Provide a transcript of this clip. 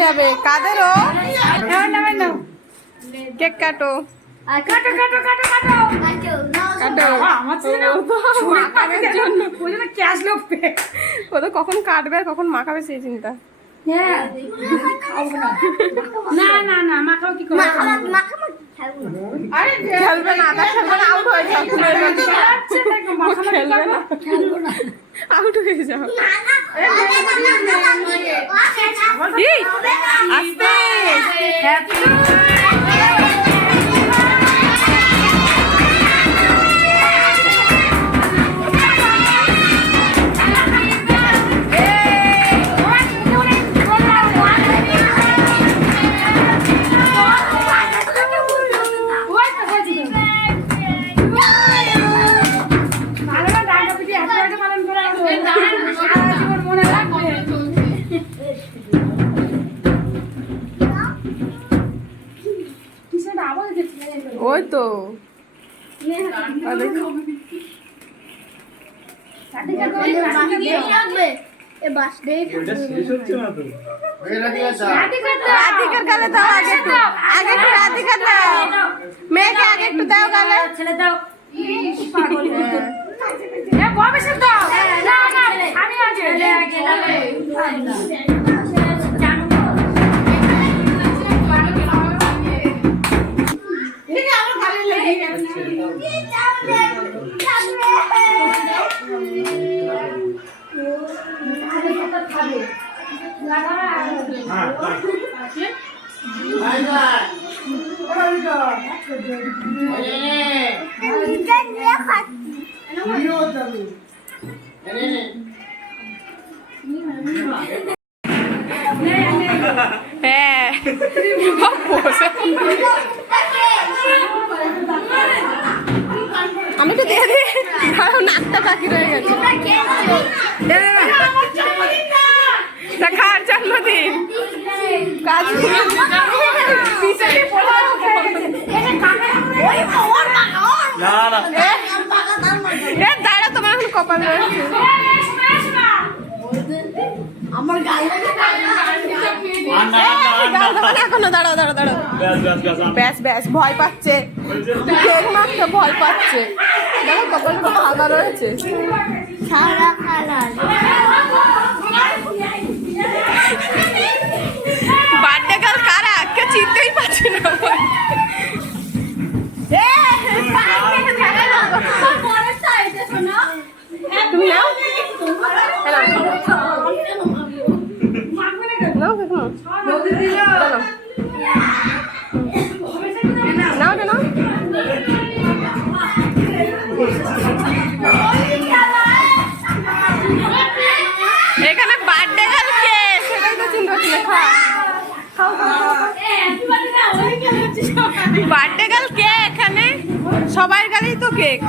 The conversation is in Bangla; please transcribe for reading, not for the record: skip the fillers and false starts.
যাবে কাদেরও কেক কাটো কাটো কাটো কাটো কাটো কাটো মাখানোর জন্য ক্যাশ লোকবে ও তো কখন কাটবে আর কখন মাখাবে সেই চিন্তা না না না মাখাও কি করে খেলবে না আউট হয়ে যাও খেলবে না আউট হয়ে যাও আস্তে ওই তো রাধিকার গালে দাও আগে একটু রাধিকার দাও মেয়েকে আগে একটু দাও গালে ছেলে দাও পাগল ববেশে দাও না না আমি আগে আমি তো দিয়ে দিই নাকটা বাকি রয়ে গেছে খাওয়ার জন্মদিন কাজ দাঁড়া তোমার এখন কপাল রয়েছে আমার এখনো দাঁড়াও ব্যাস ব্যাস ভয় পাচ্ছে কেক মাখতে ভয় পাচ্ছে দেখো কপালটা ফাঁকা রয়েছে সারা কালার বার্থডে গার্ল কারা কে চিনতেই পারছি না তুমি নাও নাও নাও এখানে বার্থডে গার্ল কে সেটাই তো চিন্তা হচ্ছে না খাও বার্থডে গার্ল কে এখানে সবার গালেই তো কেক